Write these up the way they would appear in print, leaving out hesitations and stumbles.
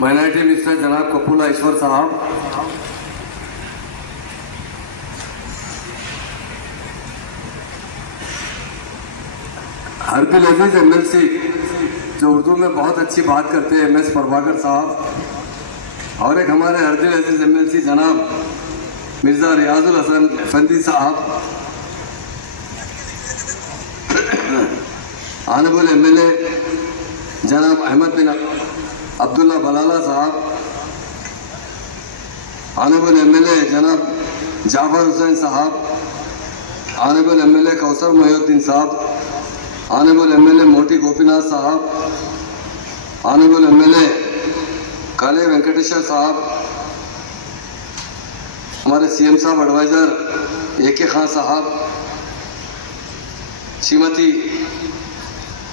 Minority minister जनाब कपूला ईश्वर साहब, हरदिल अजीज MLC जो उर्दू में बहुत अच्छी बात करते हैं, MS प्रभाकर साहब, और एक हमारे हरदिल अजीज MLC जनाब मिर्ज़ा रियाजुल हसन अफंदी साहब, ऑनरेबल MLA जनाब अहमद बिन अब्दुल्ला बलाला साहब, ऑनरेबल MLA जनाब जाफर हुसैन साहब, ऑनरेबल MLA कौसर मोहिउद्दीन साहब, ऑनरेबल MLA मोती गोपीनाथ साहब, ऑनरेबल MLA काले वेंकटेश्वर साहब, हमारे CM साहब एडवाइज़र AK खान साहब, श्रीमती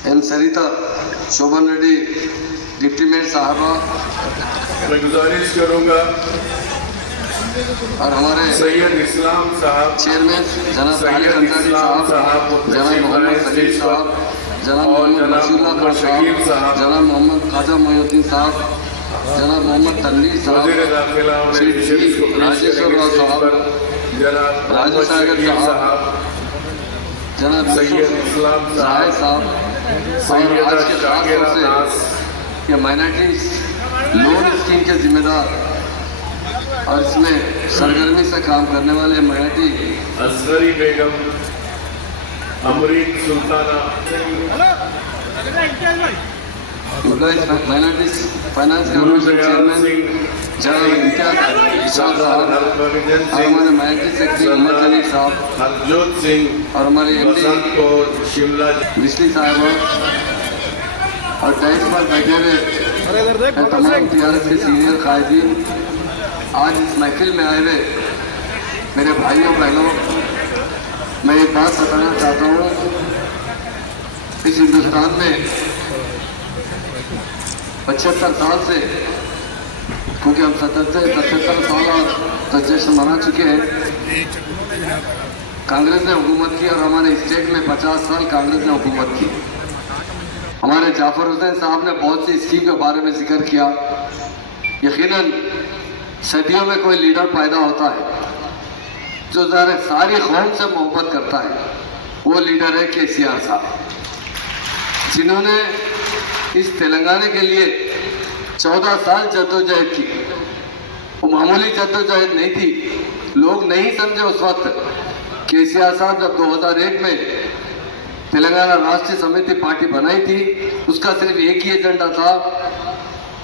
M सरिता शोभन रेड्डी डिप्टी मेयर साहबा, मैं गुजारिश करूंगा और हमारे सैयद इस्लाम साहब, चेयरमैन जनाब तारिक अंसारी साहब, जनाब मोहम्मद सलीम साहब, जनाब मोहम्मद बशीरुल्लाह खान साहब, जनाब मोहम्मद ख्वाजा मोहिउद्दीन साहब, जनाब मोहम्मद तनवीर साहब, वज़ीर दाखिला राजेश्वर राव साहब, जनाब राजेश साहब, जनाब सैयद इस्लाम जाहिद साहब, साहब, और आज के खास तौर से ये माइनॉरिटी लोन स्कीम के जिम्मेदार और इसमें सरगर्मी से काम करने वाले minority Asghari Begum, Amrik Sultana, minority finance corporation chairman जनाब इम्तियाज इसाक साहब, और हमारे माइनॉरिटी सेक्रेटरी मोहम्मद अली साहब, हरजोत सिंह, और हमारे MD बसंतपुर, शिमला, बिस्ली साहब, और डाइस पर बैठे हुए तमाम TRS के सीनियर कायदीन, आज इस महफिल में आए हुए मेरे भाइयों बहनों, मैं एक बात बताना चाहता हूँ, इस हिंदुस्तान में 75 साल से, क्योंकि हम 77 साल और जश्न मना चुके हैं, कांग्रेस ने हुकूमत की और हमारे स्टेट में 50 साल कांग्रेस ने हुकूमत की। हमारे जाफर हुसैन साहब ने बहुत सी स्कीम के बारे में जिक्र किया। यकीनन सदियों में कोई लीडर पैदा होता है जो ज़रा सारी कौम से मोहब्बत करता है, वो लीडर है KCR साहब, जिन्होंने इस तेलंगाना के लिए 14 साल जद्दोजहद की। वो मामूली जद्दोजहद नहीं थी, लोग नहीं समझे उस वक्त। KCR साहब जब 2001 में तेलंगाना राष्ट्रीय समिति पार्टी बनाई थी, उसका सिर्फ एक ही एजेंडा था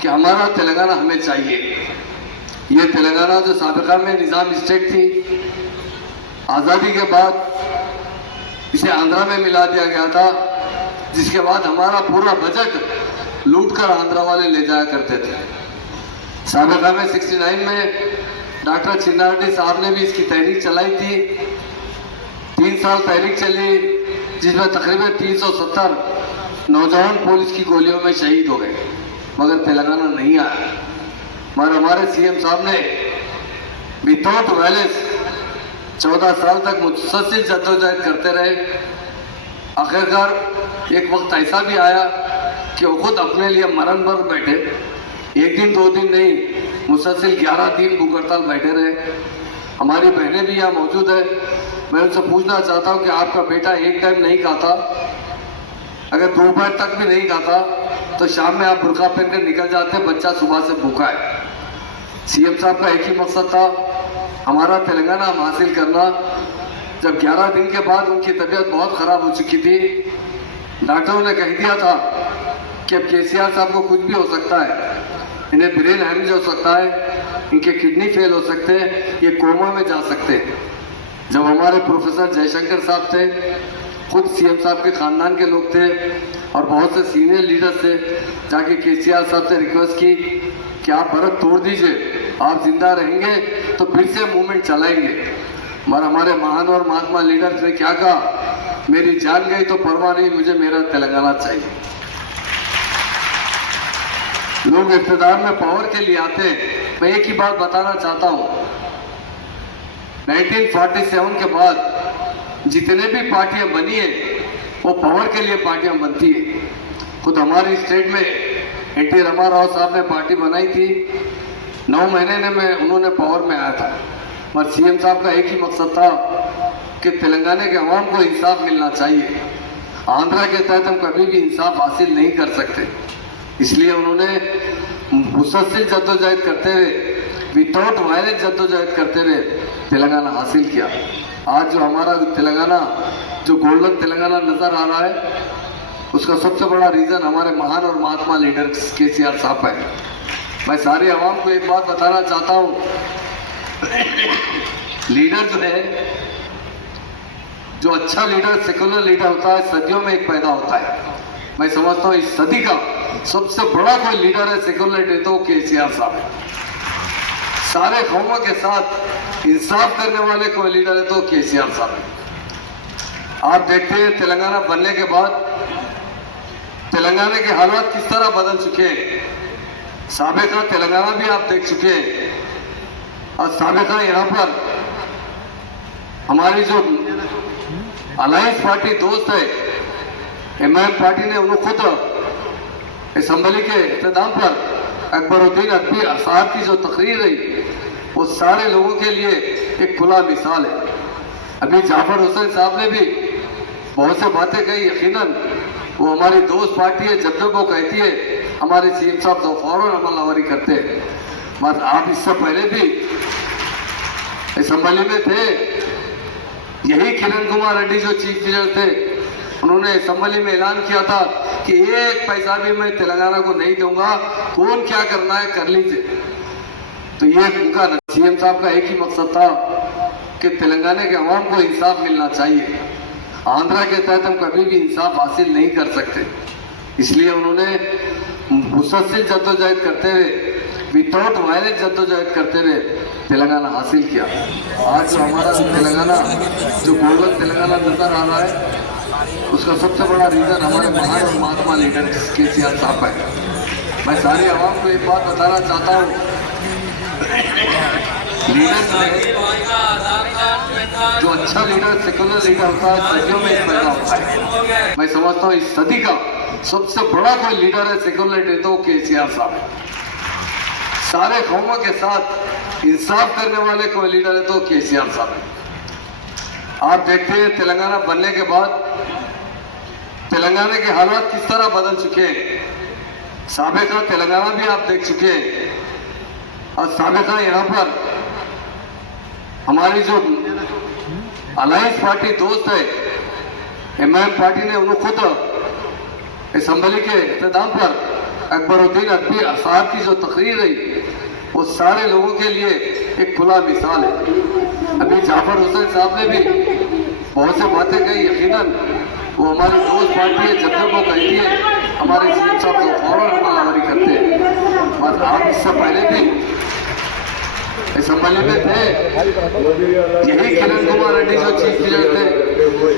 कि हमारा तेलंगाना हमें चाहिए। ये तेलंगाना जो साबिका में निज़ाम स्टेट थी, आज़ादी के बाद इसे आंध्रा में मिला दिया गया था, जिसके बाद हमारा पूरा बजट लूट कर आंध्रा वाले ले जाया करते थे। साबिका में 69 में डॉक्टर चिन्नारेड्डी साहब ने भी इसकी तहरीक चलाई थी। 3 साल तहरीक चली, जिसमें तकरीबन 370 नौजवान पुलिस की गोलियों में शहीद हो गए, मगर तेलंगाना नहीं आया। मगर हमारे CM साहब ने विदाउट वायलेंस 14 साल तक मुसलसल जद्दोजहद करते रहे। आखिरकार एक वक्त ऐसा भी आया कि वो खुद अपने लिए मरण पर बैठे, 1 दिन 2 दिन नहीं, मुसलसल 11 दिन भूख हड़ताल बैठे रहे। हमारी बहनें भी यहाँ मौजूद है, मैं उनसे पूछना चाहता हूँ कि आपका बेटा एक टाइम नहीं खाता, अगर दोपहर तक भी नहीं खाता तो शाम में आप बुर्का पहन कर निकल जाते, बच्चा सुबह से भूखा है। CM साहब का एक ही मकसद था, हमारा तेलंगाना हम हासिल करना। जब 11 दिन के बाद उनकी तबीयत बहुत ख़राब हो चुकी थी, डॉक्टरों ने कह दिया था कि अब KCR साहब को कुछ भी हो सकता है, इन्हें ब्रेन हेमरेज हो सकता है, इनके किडनी फेल हो सकते हैं, ये कोमा में जा सकते हैं। जब हमारे प्रोफेसर जयशंकर साहब थे, खुद CM साहब के ख़ानदान के लोग थे और बहुत से सीनियर लीडर्स थे, जाके KCR साहब से रिक्वेस्ट की कि आप भरत तोड़ दीजिए, आप जिंदा रहेंगे तो फिर से मूवमेंट चलाएंगे। मगर हमारे महान और महात्मा लीडर्स ने क्या कहा, मेरी जान गई तो परवाह नहीं, मुझे मेरा तेलंगाना चाहिए। लोग इक़्तिदार में पावर के लिए आते हैं। मैं एक ही बात बताना चाहता हूँ, 1947 के बाद जितने भी पार्टियां बनी है वो पावर के लिए पार्टियां बनती है। खुद हमारी स्टेट में एनटी रामाराव साहब ने पार्टी बनाई थी, 9 महीने में उन्होंने पावर में आया था, मगर सीएम साहब का एक ही मकसद था कि तेलंगाना के अवाम को इंसाफ मिलना चाहिए। आंध्रा के तहत हम कभी भी इंसाफ हासिल नहीं कर सकते, इसलिए उन्होंने मुसलसल जद्दोजहद करते हुए, विदाउट वायलेंस जद्दोजहद करते हुए तेलंगाना हासिल किया। आज जो हमारा तेलंगाना, जो गोल्डन तेलंगाना नजर आ रहा है, उसका सबसे बड़ा रीजन हमारे महान और महात्मा लीडर केसीआर साहब है। मैं सारे अवाम को एक बात बताना चाहता हूँ, लीडर जो है, जो अच्छा लीडर, सेकुलर लीडर होता है, सदियों में एक पैदा होता है। मैं समझता हूँ इस सदी का सबसे बड़ा कोई लीडर है सेकुलर लीडर तो केसीआर साहब है। सारे कौमों के साथ इंसाफ करने वाले कोई लीडर है तो केसीआर साहब है। आप देखते हैं तेलंगाना बनने के बाद तेलंगाना के हालात किस तरह बदल चुके हैं। साबिका तेलंगाना भी आप देख चुके हैं, और साबिका यहाँ पर हमारी जो अलायंस पार्टी दोस्त है एमआईएम पार्टी ने उन्हें खुद असम्बली के इख्तिताम पर अकबरुद्दीन अकबी साहब की जो तकरीर रही, वो सारे लोगों के लिए एक खुला मिसाल है। अभी जाफर हुसैन साहब ने भी बहुत से बातें कही, यकीनन वो हमारी दोस्त पार्टी है, जब जब वो कहती है हमारे सीएम साहब तो फौरन अमलवारी करते हैं। बस आप इससे पहले भी असम्बली में थे, यही किरण कुमार रेड्डी जो चीफ मिनिस्टर थे, उन्होंने असम्बली में ऐलान किया था कि 1 पैसा भी मैं तेलंगाना को नहीं दूंगा, कौन क्या करना है कर लीजिए। तो ये उनका सीएम साहब का एक ही मकसद था कि तेलंगाना के अवाम को इंसाफ मिलना चाहिए। आंध्रा के तहत हम कभी भी इंसाफ हासिल नहीं कर सकते, इसलिए उन्होंने मुसलसल जद्दोजहद करते हुए, विदाउट वायलेंस जद्दोजहद करते हुए तेलंगाना हासिल किया। आज जो हमारा तेलंगाना, जो गोल्डन तेलंगाना नजर आ रहा है, उसका सबसे बड़ा रीजन हमारे महान और महात्मा लीडर केसीआर साहब है। मैं सारे अवाम को एक बात बताना चाहता हूँ, लीडर जो अच्छा लीडर, सेकुलर लीडर होता है, सदियों में एक पैदा होता है। मैं समझता हूँ इस सदी का सबसे बड़ा कोई लीडर है सेकुलर लीडर तो केसीआर साहब है। सारे कौमों के साथ इंसाफ करने वाले कोई लीडर है तो केसीआर साहब है। आप देखते हैं तेलंगाना बनने के बाद तेलंगाना के हालात किस तरह बदल चुके हैं। साबिका तेलंगाना भी आप देख चुके हैं, और साबिका यहाँ पर हमारी जो अलायंस पार्टी दोस्त है एमआईएम पार्टी ने उन्हें खुद असम्बली के इख्तिताम पर अकबरुद्दीन अकबी साहब की जो तकरीर रही, वो सारे लोगों के लिए एक खुला मिसाल है। अभी जाफर हुसैन साहब ने भी बहुत से बातें कही, यकीनन वो हमारी दोस्त पार्टी है, जब जब वो कहती है हमारे सीएम साहब तो फौरन अमलवारी करते हैं। बस आप इससे पहले भी असम्बली में थे, यही किरण कुमार रेड्डी जो चीफ मिनिस्टर थे,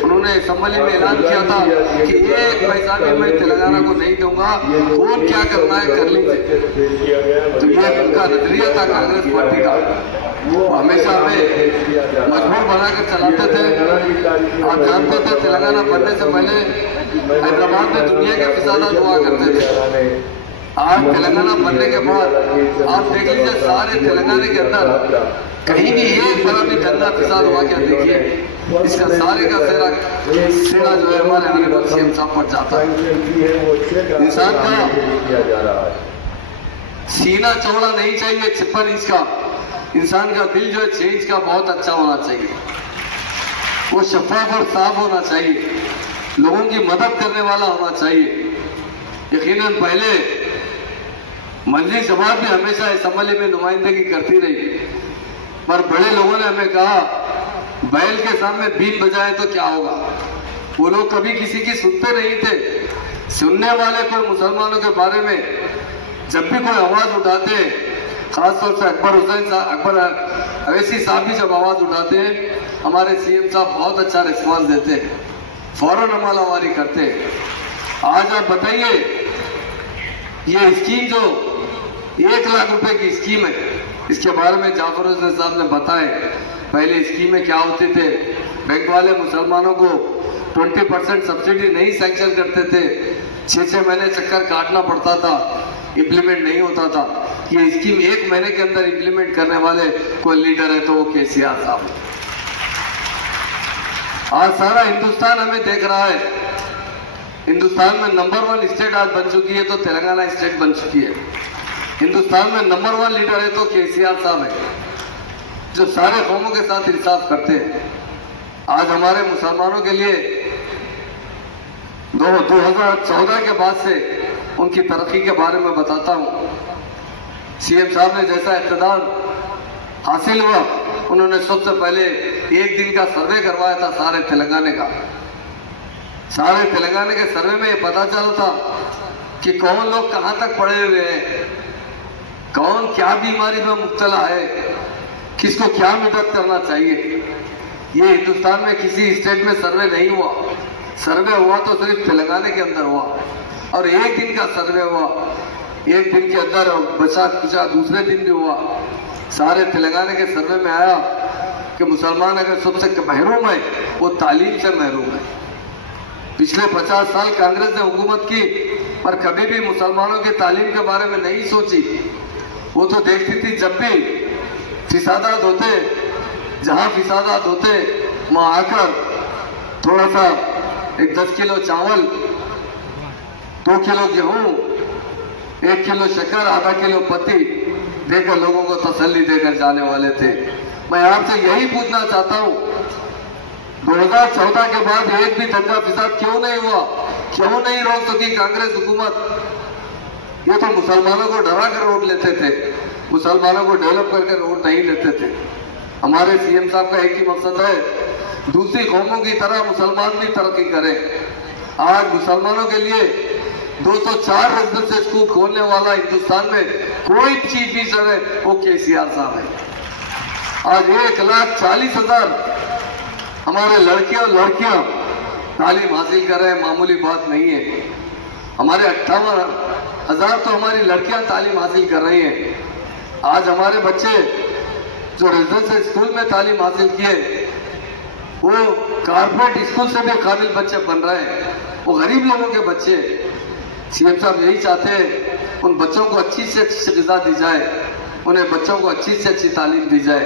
उन्होंने असम्बली में ऐलान किया था कि 1 पैसा भी मैं तेलंगाना को नहीं दूंगा, कौन क्या करना है कर लीजिए। तो ये उनका नजरिया था कांग्रेस पार्टी का, वो हमेशा हमें मजबूर बनाकर चलाते थे। आप जानते थे तेलंगाना बनने से पहले हैदराबाद में दुनिया के फिसादा हुआ करते थे। आज तेलंगाना बनने के बाद आप देख लीजिए सारे तेलंगाना के अंदर कहीं भी एक बड़ा भी धंधा फिसाद हुआ क्या, देखिए इसका सारे का सेरा जो है हमारे अलीगढ़ सीएम साहब पर जाता है। इंसान का सीना चौड़ा नहीं चाहिए 56 इंच का, इंसान का दिल जो है 6 इंच का बहुत अच्छा होना चाहिए। वो शफाफ और साफ होना चाहिए, लोगों की मदद करने वाला होना चाहिए। यकीनन पहले मंजरी जमात भी हमेशा असम्बली में नुमाइंदगी करती रही, पर बड़े लोगों ने हमें कहा बैल के सामने बीन बजाए तो क्या होगा। वो लोग कभी किसी की सुनते नहीं थे। सुनने वाले कोई मुसलमानों के बारे में जब भी कोई आवाज उठाते, खासतौर से अकबर अवैसी साहब भी जब आवाज उठाते हैं, हमारे सीएम साहब बहुत अच्छा रिस्पॉन्स देते हैं, फौरन अमलवारी करते हैं। आज आप बताइए, ये स्कीम जो 1 लाख रुपए की स्कीम है, इसके बारे में जाफर हुसैन साहब ने बताए। पहले स्कीमें क्या होती थे, बैंक वाले मुसलमानों को 20% सब्सिडी नहीं सैंक्शन करते थे, 6-6 महीने चक्कर काटना पड़ता था। इम्प्लीमेंट नहीं होता था। ये स्कीम 1 महीने के अंदर इम्प्लीमेंट करने वाले कोई लीडर है तो वो केसीआर साहब। आज सारा हिंदुस्तान हमें देख रहा है। हिंदुस्तान में नंबर 1 स्टेट आज बन चुकी है तो तेलंगाना स्टेट बन चुकी है। हिंदुस्तान में नंबर 1 लीडर है तो केसीआर साहब है, जो सारे कौमों के साथ इंसाफ करते हैं। आज हमारे मुसलमानों के लिए 2014 के बाद से उनकी तरक्की के बारे में बताता हूं। सीएम साहब ने जैसा इक़्तिदार हासिल हुआ, उन्होंने सबसे पहले 1 दिन का सर्वे करवाया था सारे तेलंगाना का। सारे तेलंगाना के सर्वे में पता चला था कि कौन लोग कहां तक पड़े हुए हैं, कौन क्या बीमारी में मुब्तला है, किसको क्या मदद करना चाहिए। ये हिंदुस्तान में किसी स्टेट में सर्वे नहीं हुआ। सर्वे हुआ तो सिर्फ तेलंगाना के अंदर हुआ, और 1 दिन का सर्वे हुआ। 1 दिन के अंदर बचा कुचा दूसरे दिन भी हुआ। सारे तेलंगाना के सर्वे में आया कि मुसलमान अगर सबसे महरूम है वो तालीम से महरूम है। पिछले 50 साल कांग्रेस ने हुकूमत की, पर कभी भी मुसलमानों की तालीम के बारे में नहीं सोची। वो तो देखती थी जब भी फिसादात होते, जहां फिसादात होते वहां आकर थोड़ा सा 10 किलो चावल, 2 किलो गेहूं, 1 किलो शक्कर, आधा किलो पत्ती देकर लोगों को तसल्ली देकर जाने वाले थे। मैं आपसे यही पूछना चाहता हूं, 2014 के बाद एक भी दंगा फिसाद क्यों नहीं हुआ? क्यों नहीं रोक सकी कांग्रेस हुकूमत? ये तो मुसलमानों को डरा कर वोट लेते थे, मुसलमानों को डेवलप करके वोट नहीं लेते थे। हमारे सीएम साहब का एक ही मकसद है, दूसरी कौमों की तरह मुसलमान भी तरक्की करें। आज मुसलमानों के लिए 204 रेजिडेंशियल स्कूल खोलने वाला हिंदुस्तान में कोई चीफ मिनिस्टर है वो केसीआर साहब है। आज 1,40,000 हमारे लड़के और लड़कियां तालीम हासिल कर रहे हैं, मामूली बात नहीं है। हमारे 58,000 तो हमारी लड़कियां तालीम हासिल कर रही हैं। आज हमारे बच्चे जो रेजिडेंशियल स्कूल में तालीम हासिल किए, वो कारपोरेट स्कूल से भी काबिल बच्चे बन रहे हैं, वो गरीब लोगों के बच्चे। सीएम साहब यही चाहते हैं उन बच्चों को अच्छी से अच्छी ग़िज़ा दी जाए, उन्हें बच्चों को अच्छी से अच्छी तालीम दी जाए।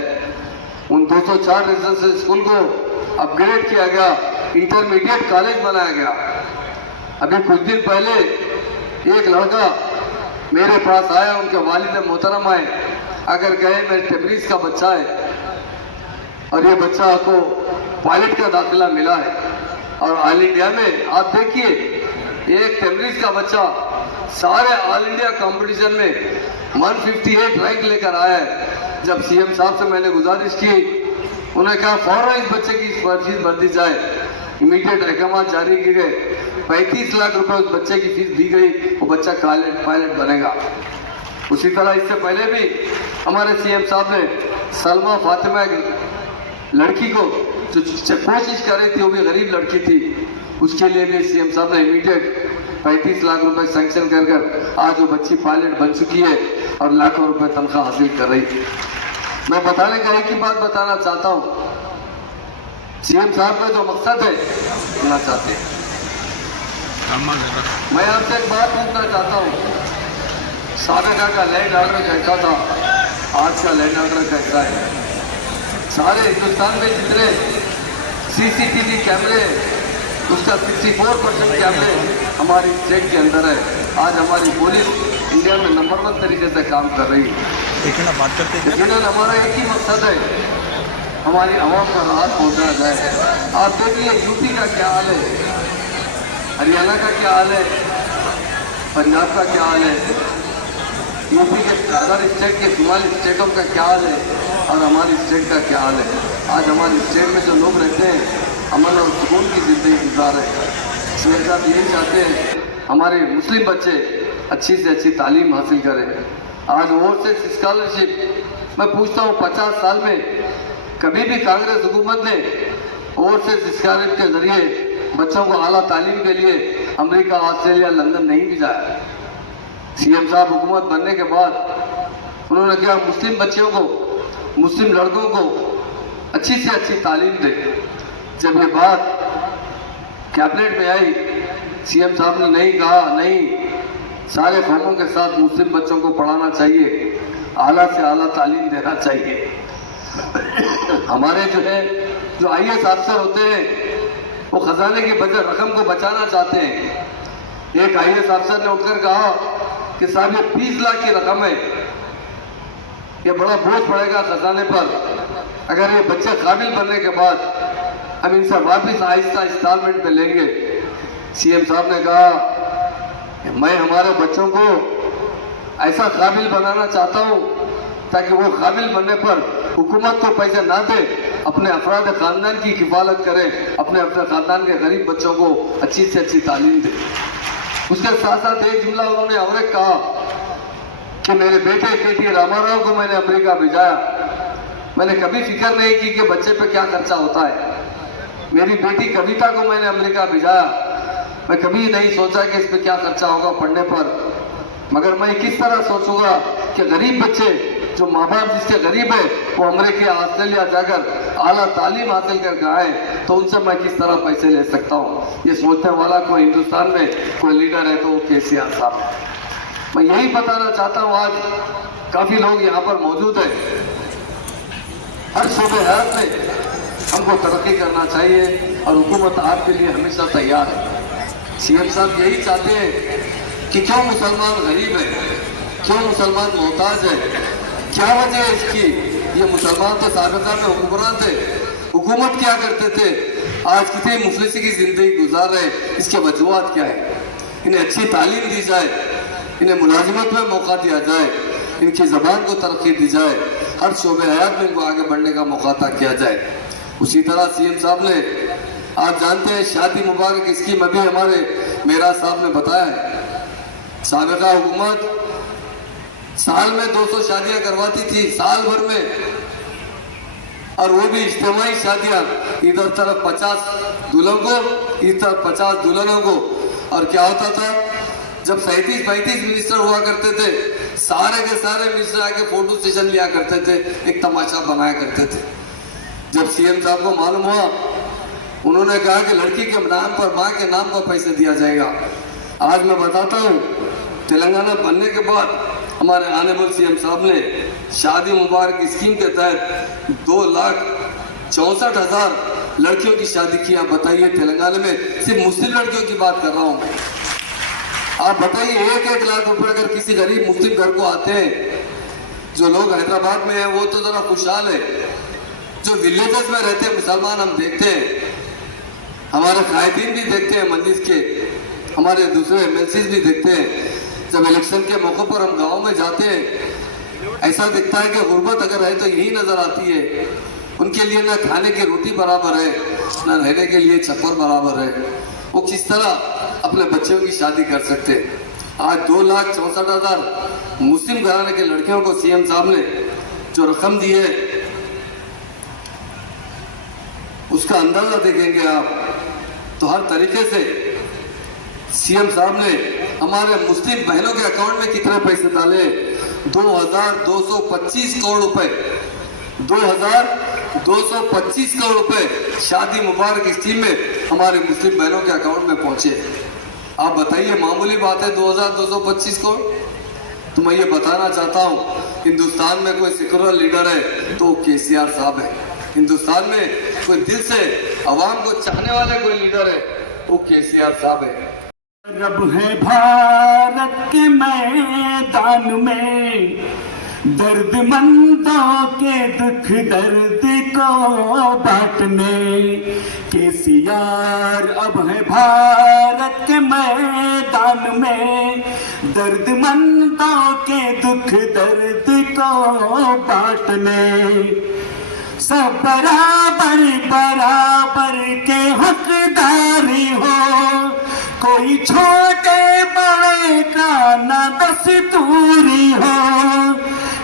उन 204 रेजिडेंशियल स्कूल को अपग्रेड किया गया, इंटरमीडिएट कॉलेज बनाया गया। अभी कुछ दिन पहले एक लड़का मेरे पास आया, उनके वालिद मोहतरम आए, अगर कहे मेरे तबरीज का बच्चा है और ये बच्चा को पायलट का दाखिला मिला है, और ऑल इंडिया में आप देखिए एक तबरीज का बच्चा सारे ऑल इंडिया कंपटीशन में 158 रैंक लेकर आया है। जब सीएम साहब से मैंने गुजारिश की, उन्होंने कहा फौरन इस बच्चे की फीस भर दी जाए। इमीडिएट अहकाम जारी किए गए, 35 लाख रुपए उस बच्चे की फीस दी गई, वो बच्चा पायलट बनेगा। उसी तरह इससे पहले भी हमारे सीएम साहब ने सलमा फातिमा लड़की को जो कोशिश कर रही थी, वो भी गरीब लड़की थी, उसके लिए भी सीएम साहब ने इमीडिएट 35 लाख रुपए सैंक्शन कर आज वो बच्ची पायलट बन चुकी है और लाखों रुपए तनख्वाह हासिल कर रही है। मैं बताने का एक ही बात बताना चाहता हूँ, सीएम साहब का जो मकसद है करना चाहते हैं। मैं आपसे एक बात पूछना चाहता हूँ, साबिका का लैंड ऑर्डर कैसा था, आज का लैंड ऑर्डर कैसा है? सारे हिंदुस्तान में जितने सीसीटीवी कैमरे, उसका 64% कैमरे हमारी स्टेट के अंदर है। आज हमारी पुलिस इंडिया में नंबर 1 तरीके से काम कर रही है। लेकिन हमारा एक ही मकसद है, हमारी आवाम को राहत पहुँचना जाए। आप देखिए यूपी का क्या हाल है, हरियाणा का क्या हाल है, पंजाब का क्या हाल है, यूपी के अदर स्टेट के शुमाली स्टेटों का क्या हाल है, और हमारी स्टेट का क्या हाल है। आज हमारी स्टेट में जो लोग रहते हैं अमन और सुकून की ज़िंदगी गुजार रहे हैं। सीएम साहब यही चाहते हैं हमारे मुस्लिम बच्चे अच्छी से अच्छी तालीम हासिल करें। आज ओवरसीज स्कॉलरशिप मैं पूछता हूँ, 50 साल में कभी भी कांग्रेस हुकूमत ने ओवरसीज स्कॉलरशिप के जरिए बच्चों को आला तालीम के लिए अमेरिका, ऑस्ट्रेलिया, लंदन नहीं भेजा। सीएम साहब हुकूमत बनने के बाद उन्होंने क्या, मुस्लिम बच्चों को, मुस्लिम लड़कों को अच्छी से अच्छी तालीम दे। जब ये बात कैबिनेट में आई, सीएम साहब ने नहीं कहा नहीं सारे कौमों के साथ मुस्लिम बच्चों को पढ़ाना चाहिए, आला से आला तालीम देना चाहिए। हमारे जो IAS अफसर होते हैं वो खजाने की बचत रकम को बचाना चाहते हैं। एक IAS अफसर ने उठकर कहा कि साहब ये 20 लाख की रकम है, ये बड़ा बोझ पड़ेगा खजाने पर। अगर ये बच्चे काबिल बनने के बाद हम इनसे वापिस आहिस्ता इंस्टॉलमेंट पे लेंगे। CM साहब ने कहा कि मैं हमारे बच्चों को ऐसा काबिल बनाना चाहता हूँ ताकि वो काबिल बनने पर हुकूमत को पैसे ना दे, अपने अफराद खानदान की किफालत करे, अपने खानदान के गरीब बच्चों को अच्छी से अच्छी तालीम दे। उसके साथ साथ एक जुमला उन्होंने और एक कहा कि मेरे बेटे KT रामाराव को मैंने अमेरिका भेजाया, मैंने कभी फिक्र नहीं की कि बच्चे पे क्या खर्चा होता है। मेरी बेटी कविता को मैंने अमेरिका भेजाया, मैं कभी नहीं सोचा कि इस पे क्या खर्चा होगा पढ़ने पर, मगर मैं किस तरह सोचूंगा कि गरीब बच्चे जो माँ बाप जिसके गरीब है वो अमेरिका ऑस्ट्रेलिया जाकर आला तालीम हासिल करके आए तो उनसे मैं किस तरह पैसे ले सकता हूँ। ये सोचने वाला कोई हिंदुस्तान में कोई लीडर है तो वो KCR साहब। मैं यही बताना चाहता हूँ, आज काफी लोग यहाँ पर मौजूद है। हर शोबे हयात में हमको तरक्की करना चाहिए और हुकूमत आपके लिए हमेशा तैयार है। CM साहब यही चाहते हैं कि क्यों मुसलमान गरीब है, क्यों मुसलमान मोहताज है, क्या वजह है इसकी। ये मुसलमान तो साबिका में हुक्मरान थे, हुकूमत क्या करते थे, आज कितनी मुफलिसी की जिंदगी गुजार रहे, इसके वजूहात क्या है। इन्हें अच्छी तालीम दी जाए, इन्हें मुलाजिमत में मौका दिया जाए, इनकी ज़बान को तरक्की दी जाए, हर शोबे हयात में इनको आगे बढ़ने का मौका अता किया जाए। उसी तरह CM साहब ने, आप जानते हैं, शादी मुबारक स्कीम अभी हमारे मेरा साहब ने बताया है। साबिका हुकूमत साल में 200 शादियां करवाती थी, साल भर में, और वो भी इज्तिमाई शादियां, इधर तरफ 50 दूल्हों को, इस तरफ 50 दुल्हनों को। और क्या होता था, जब 37-35 मिनिस्टर हुआ करते थे, सारे के सारे मिनिस्टर आके फोटो सेशन लिया करते थे, एक तमाशा बनाया करते थे। जब CM साहब को मालूम हुआ, उन्होंने कहा कि लड़की के नाम पर, माँ के नाम पर पैसे दिया जाएगा। आज मैं बताता हूँ, तेलंगाना बनने के बाद हमारे ऑनरेबल CM साहब ने शादी मुबारक स्कीम के तहत 2,64,000 लड़कियों की शादी की। आप बताइए, तेलंगाना में सिर्फ मुस्लिम लड़कियों की बात कर रहा हूँ। आप बताइए, 1-1 लाख रुपए अगर किसी गरीब मुस्लिम घर को आते हैं। जो लोग हैदराबाद में हैं वो तो जरा खुशहाल है, जो विलेजेस में रहते हैं मुसलमान हम देखते हैं, हमारे कायदीन भी देखते हैं मजलिस के, हमारे दूसरे MLCs भी देखते हैं। जब इलेक्शन के मौके पर हम गांव में जाते हैं, ऐसा दिखता है कि गुर्बत अगर है तो यही नजर आती है। उनके लिए ना खाने की रोटी बराबर है, ना रहने के लिए छप्पर बराबर है। वो किस तरह अपने बच्चों की शादी कर सकते हैं। आज 2,64,000 मुस्लिम घराने के लड़कियों को CM साहब ने जो रकम दी है, उसका अंदाजा देखेंगे आप तो हर तरीके से CM साहब ने हमारे मुस्लिम बहनों के अकाउंट में कितने पैसे डाले, 2,225 करोड़ रुपए, 2,225 करोड़ रुपए शादी मुबारक स्कीम में हमारे मुस्लिम बहनों के अकाउंट में पहुंचे। आप बताइए, मामूली बात है 2,225 करोड़? तो मैं ये बताना चाहता हूँ, हिंदुस्तान में कोई सेकुलर लीडर है तो KCR साहब है। हिंदुस्तान में कोई दिल से अवाम को चाहने वाले कोई लीडर है वो KCR साहब है। रब है भारत के मैदान में, दर्दमंदों के दुख दर्द को बांटने। KCR अब है भारत के मैदान में, दर्दमंदों के दुख दर्द को बांटने। सब बराबर बराबर के हकदारी हो, कोई छोटे बड़े का न दस्तूरी हो।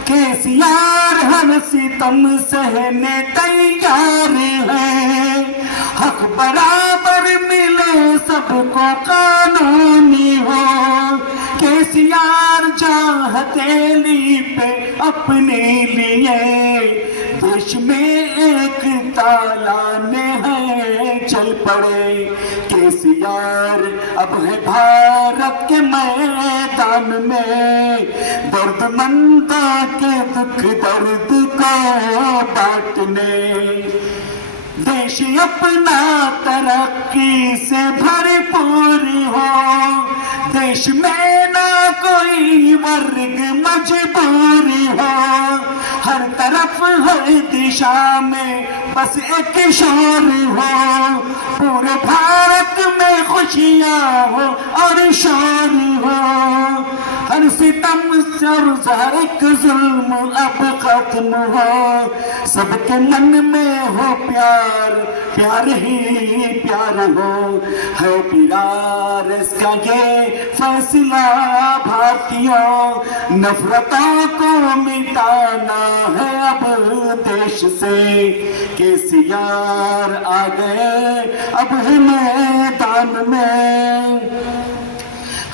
KCR हर सितम सहने तैयार है, हक बराबर मिले सबको कानूनी हो। KCR जहाँ हथेली पे अपने लिए देश में एक तालाने हैं चल पड़े। केसीआर अब है भारत के मैदान में, दर्दमंदा के दुख दर्द को बांटने। देश अपना तरक्की से भरपूर हो, देश में ना कोई वर्ग मजबूर हो, हर तरफ हर दिशा में बस एक शोर हो, पूरे भारत में खुशियाँ हो और शोर हो, हर सितम हर एक जुल्म अब खत्म हो, सबके मन में हो प्यार, प्यार ही प्यार हो। है प्यार इसका ये फैसला भारतीयों, नफरतों को मिटाना है अब देश से। केसीआर आ गए अब है मैदान में,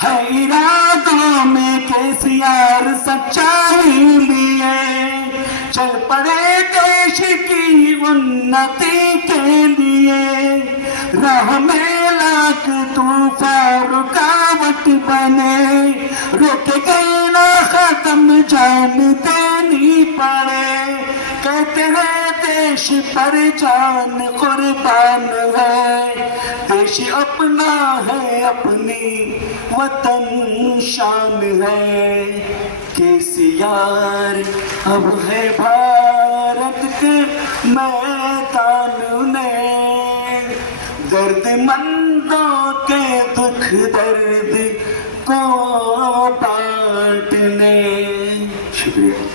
है इरादों में केसीआर सच्चाई लिए, चल पड़े देश की उन्नति के लिए, राह में लाख तूफान रुकावट बने, रोके गए ना खत्म जान देनी पड़े, कहते हैं देश पर जान कुर्बान है, देश अपना है अपनी वतन शान है। केसीआर अब है भारत के मैदान में, दर्दमंदों के दुख दर्द को बांटने। शुक्रिया।